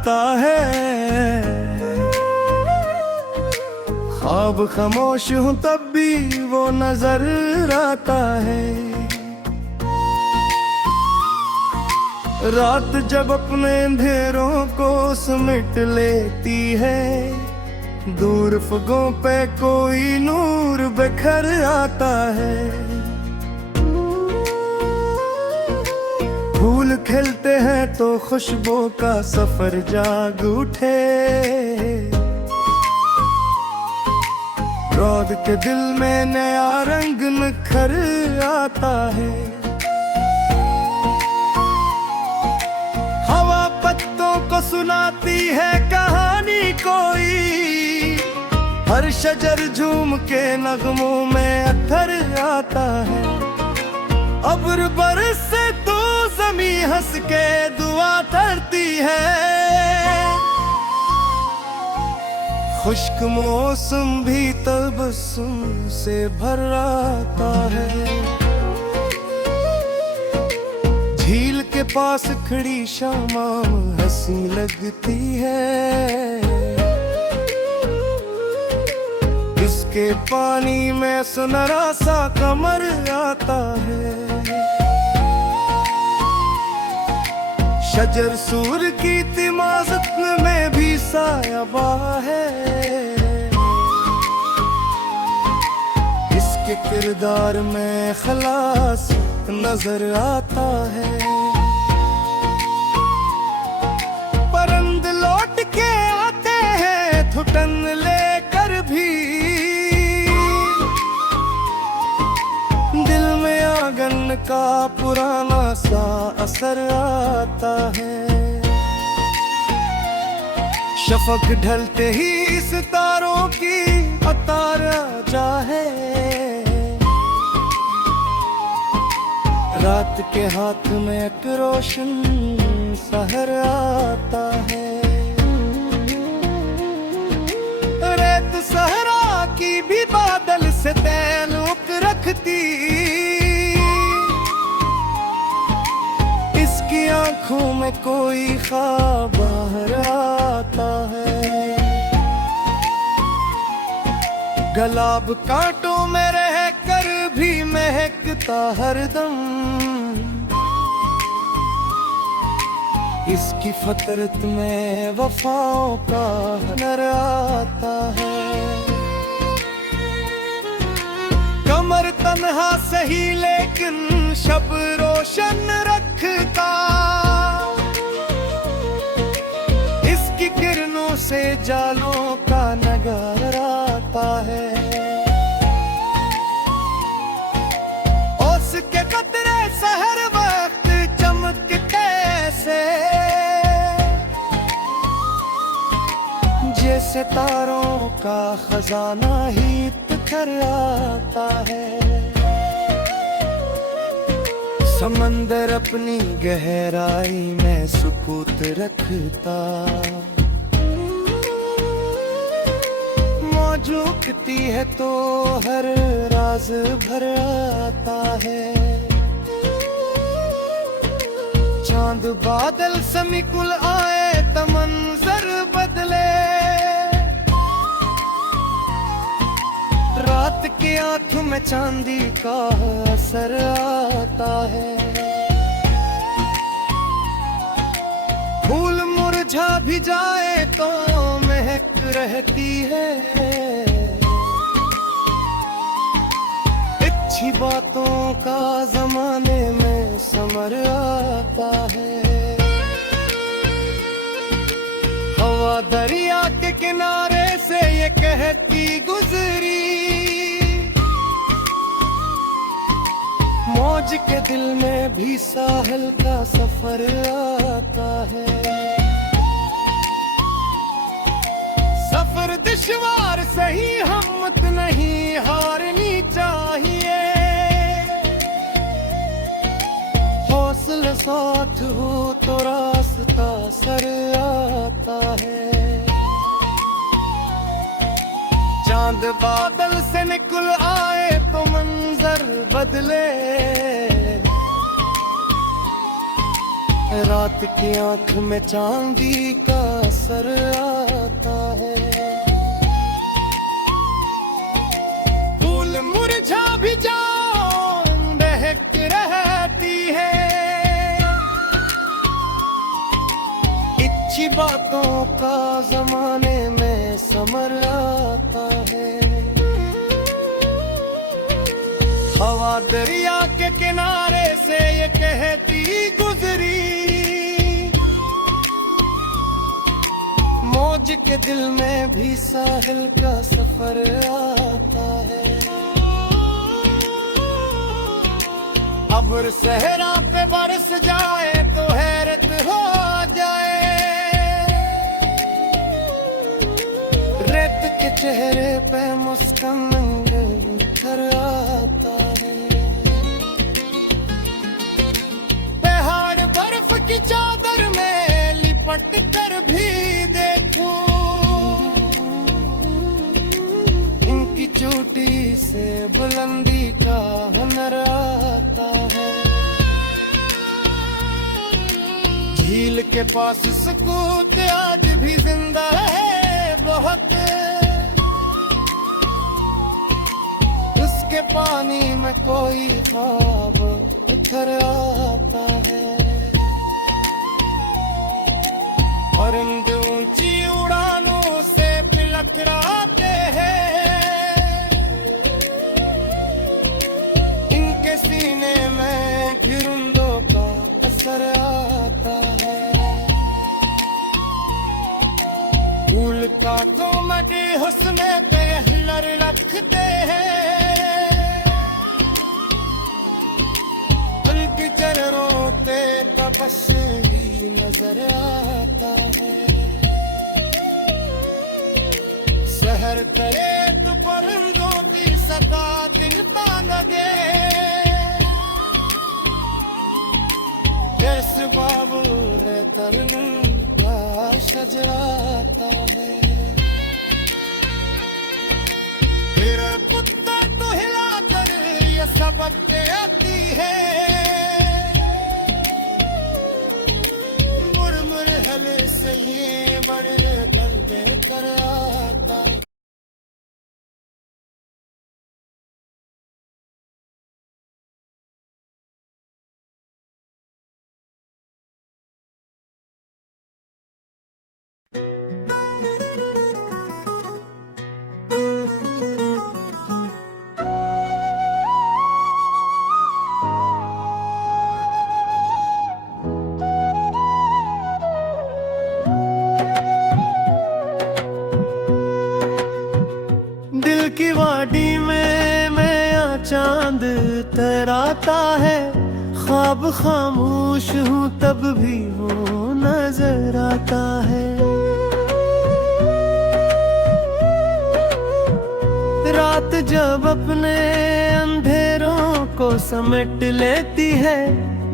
आता है। ख्वाब खामोश हूँ तब भी वो नजर आता है। रात जब अपने अंधेरों को समेट लेती है, दूर फगों पे कोई नूर बिखर आता है। फूल खिलते हैं तो खुशबू का सफर जाग उठे। रौद के दिल में नया रंग निखर आता है। हवा पत्तों को सुनाती है कहानी कोई, हर शजर झूम के नगमों में अत्थर आता है। अब्र बरसे तो ज़मीं हंस के दुआ करती है। खुश्क मौसम भी तबस्सुम से भर आता है। झील के पास खड़ी शामा हंसी लगती है। इसके पानी में सुनहरा सा कमर आता है। शजर सूर की तिमाजत में भी सायाबा है। इसके किरदार में खलास नजर आता है। परिंद लौट के आते हैं घुटन लेकर भी, दिल में आंगन का पुराना सा असर आता है। शफक ढलते ही सितारों की अतार जा है। रात के हाथ में एक रोशन सहर आता है। रेत सहरा की भी बादल से ताल्लुक रखती, इसकी आंखों में कोई ख्वाब बाहर आता है। गुलाब कांटों में रह कर भी महकता हरदम, इसकी फतरत में वफाओं का हुनर आता है। कमर तन्हा सही लेकिन शब रोशन रखता, इसकी किरणों से जालों का नगारा आता है। ओस के कतरे सहर वक्त चमकते से, जैसे तारों का खजाना ही बिखर आता है। समंदर अपनी गहराई में सुकूत रखता, मौजूदती है तो हर राज भर आता है। चांद बादल समिकुल आए तो मंजर बदले, रात की आंख में चांदी का असर आता है। फूल मुरझा भी जाए तो महक रहती है, अच्छी बातों का जमाने में समर आता है। हवा दरिया के किनारे से ये कहती गुजरी, मौज के दिल में भी साहिल का सफर आता है। सफर दुश्वार सही हिम्मत नहीं हारनी चाहिए, हौसला साथ हो तो रास्ता सर आता है। चांद बादल से निकल आए तो मंजर बदले, रात की आंख में चांदी का असर आता है। फूल मुरझा भी जान बहक रहती है। अच्छी बातों का जमाने में समर आता है। हवा दरिया के किनारे से ये कहती गुजरी, मौज के दिल में भी साहिल का सफर आता है। अब्र सहरा पे बरस जाए तो हैरत हो जाए। रेत के चेहरे पे मुस्कान घर आता है। पहाड़ बर्फ की चादर में लिपट कर भी देखूं, इनकी चोटी से बुलंदी का हुनर आता है। झील के पास सुकूत आज भी जिंदा है बहुत, उसके पानी में कोई ख्वाब उतर आता है। परिंदे ऊंची उड़ानों से पिलखराते हैं, इनके सीने में गिरंदों का असर आता है। फूल का तो मगे हुस्न पे हिलर रखते हैं, चेहरों पे तबस्सुम भी नजर आता है। सहर करे तो परिंदों की सदा दिन लगे, जैसे बाबूर तरन का शजराता है। फिर कुत्ता तो हिलाकर ये सबक देती है, से ये बड़े बंदे कर आता। की वाडी में नया चांद तराता है। ख्वाब खामोश हूँ तब भी वो नजर आता है। रात जब अपने अंधेरों को समेट लेती है,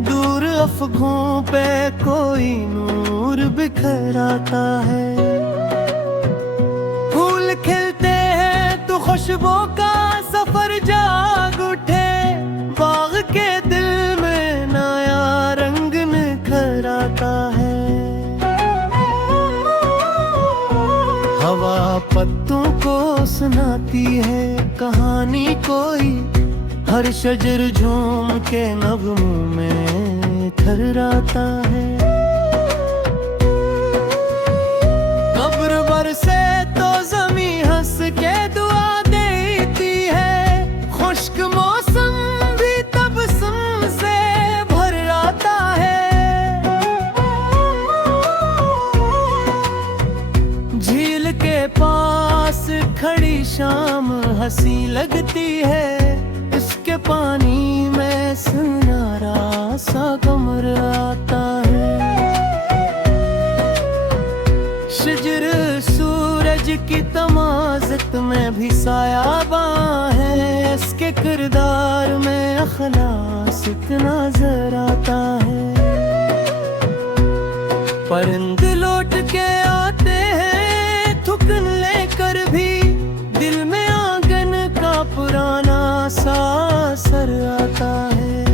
दूर अफकों पे कोई नूर बिखर आता है। फूल खिलते हैं तो खुशबू का सफर जाग उठे, बाग के दिल में नया रंग निखर आता है। हवा पत्तों को सुनाती है कहानी कोई, हर शजर झूम के नगमों में ठहराता है। कब्र बरसे तो ज़मीं हंस के दुआ देती है, खुश्क मौसम भी तबस्सुम से भर आता है। झील के पास खड़ी शाम हंसी लगती है, इसके पानी में सुनहरा सा कमर आता है। शजर सूरज की तमाज़त में भी सायाबां है, इसके किरदार में अखलास नजर आता है। परिंदे लौट के आते हैं थुकन लेकर भी, दिल में आंगन का पुराना सा असर आता है।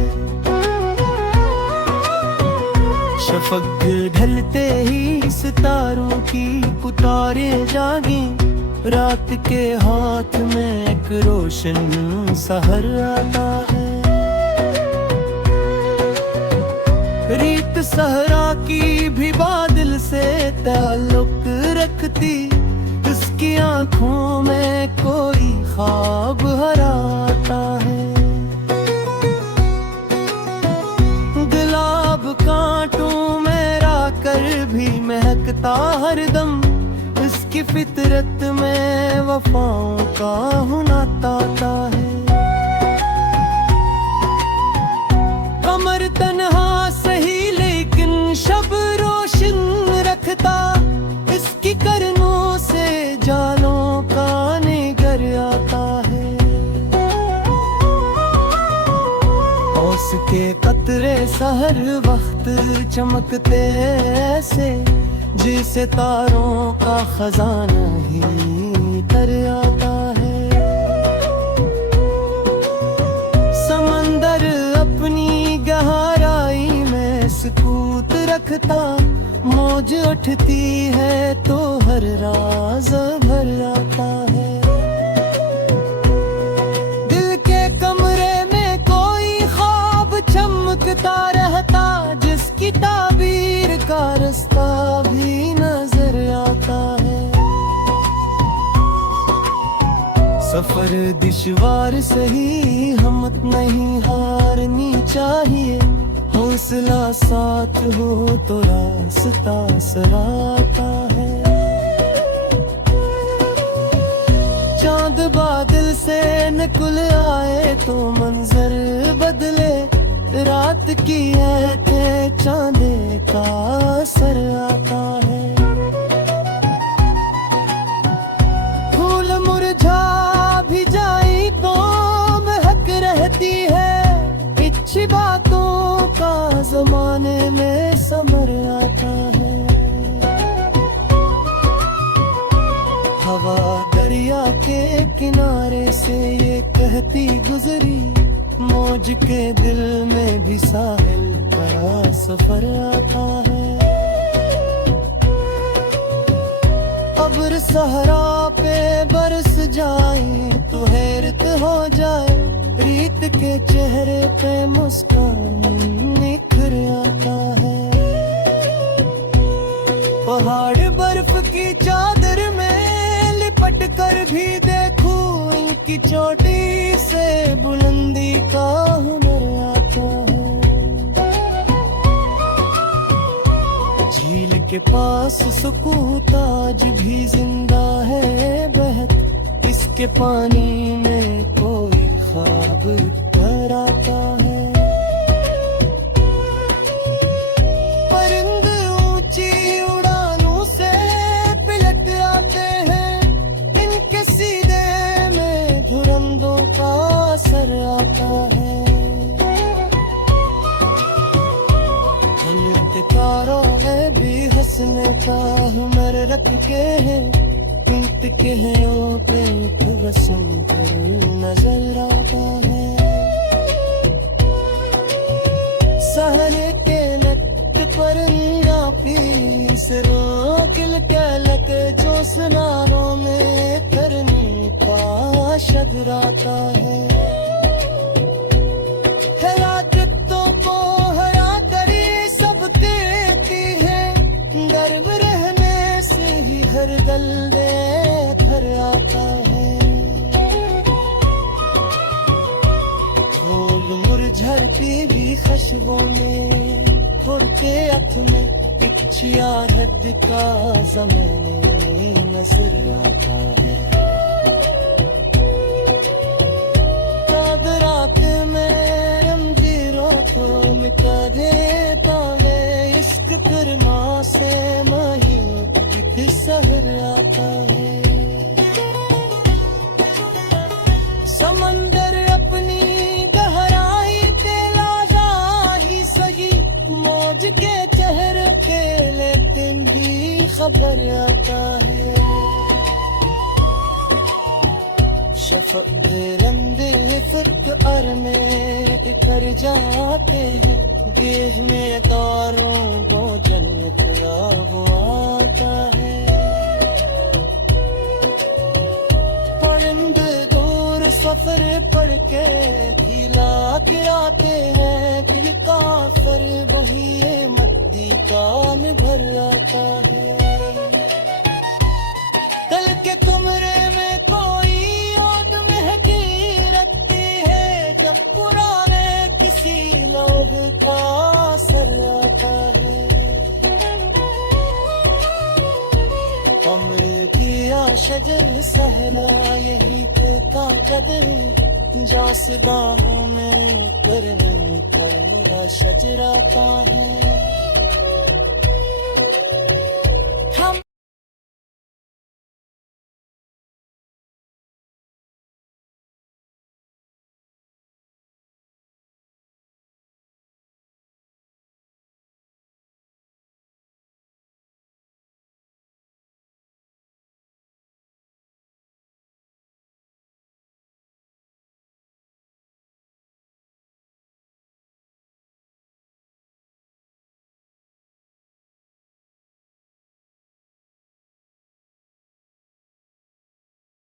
शफक ढलते ही सितारों की पुकारें जागी, रात के हाथ में एक रोशन सहर आता है। रीत सहरा की भी बादल से ताल्लुक रखती, इसकी आंखों में कोई ख्वाब हराता है। गुलाब कांटों में राकर भी महकता हरदम, इसकी फितरत में वफाओं का हुनर आता है। कमर तन्हा सही लेकिन शब रोशन रखता, इसकी करनों से जालों का निगर आता है। ओस के कतरे सहर वक्त चमकते ऐसे, जिसे तारों का खजाना ही तर आता है। समंदर अपनी गहराई में सुकूत रखता, मौज उठती है तो हर राज भर आता है। दिल के कमरे में कोई ख्वाब चमकता रहता, जिसकी ताबीर का रास्ता भी नजर आता है। सफर दुश्वार सही हिम्मत नहीं हारनी चाहिए, हौसला साथ हो तो रास्ता सराता है। चांद बादल से निकल आए तो मंजर बदले, रात की ऐते चांदे का असर आता है। फूल मुरझा भी जाई तो महक रहती है, अच्छी बातों का जमाने में समर आता है। हवा दरिया के किनारे से ये कहती गुजरी, मौज के दिल में भी साहिल का सफर आता है। अब्र सहरा पे बरस जाए तो हैरत हो जाए, रीत के चेहरे पे मुस्कान निखर आता है। पहाड़ बर्फ की चादर में लिपट कर भी देखूं, इनकी चोटी से बुलंदी का हुनर आता है। झील के पास सुकून ताज भी जिंदा है बहत, इसके पानी में कोई ख्वाब भर आता है। परिंद ऊंची उड़ानों से पिलट आते हैं, इनके सीने में धुरंधों का असर आता है। नृत्यकारों में भी हंसने का हुनर रख के हैं, के हैं पे रसम कर नजर आता है। सहरे के लट परिंदा पीस रोकिल के लक जो सुनारों में करने का शब्द आता है। रातों को हरा करी सब कहती है, गर्व रहने से ही हर दल भर आता है। फूल मुरझाती भी खुशबू में, फुर के अथ में इच्छा हद का ज़माने में नजर आता है। चाँद रात में रंगीरों को मिटा देता है, इश्क करमा से माही सहर आता है। समंदर अपनी गहराई पे लाजा ही सही, मौज के चेहरे के लेकिन भी खबर आता है। शफक लंबे फिर में कर जाते हैं, गिरने तारों को जन्नत वो आता है। परिंदे दूर सफर पढ़ के खिला के आते हैं, दिल काफिर वही मद्दी कान भर आता है। दिल के कमरे में कोई याद महकी रखती है, जब पुराने किसी लोग का असर आता है। कमरे किया शजर सहला यही का कदर, जासिबाहों में करने का शजरा का है।